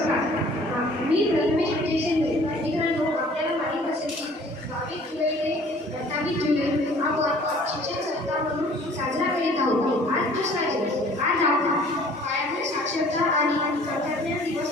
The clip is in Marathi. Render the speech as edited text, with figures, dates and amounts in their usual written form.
मी प्रथमेश विजय मित्रांनो, आपल्याला माहीत असेल की 22 जुलै ते 28 जुलै आपण शिक्षण सप्ताह म्हणून साजरा करीत आहोत. आज दुसरा दिवस. आज आपण पायाभूत साक्षरता आणि तंत्रज्ञान दिवस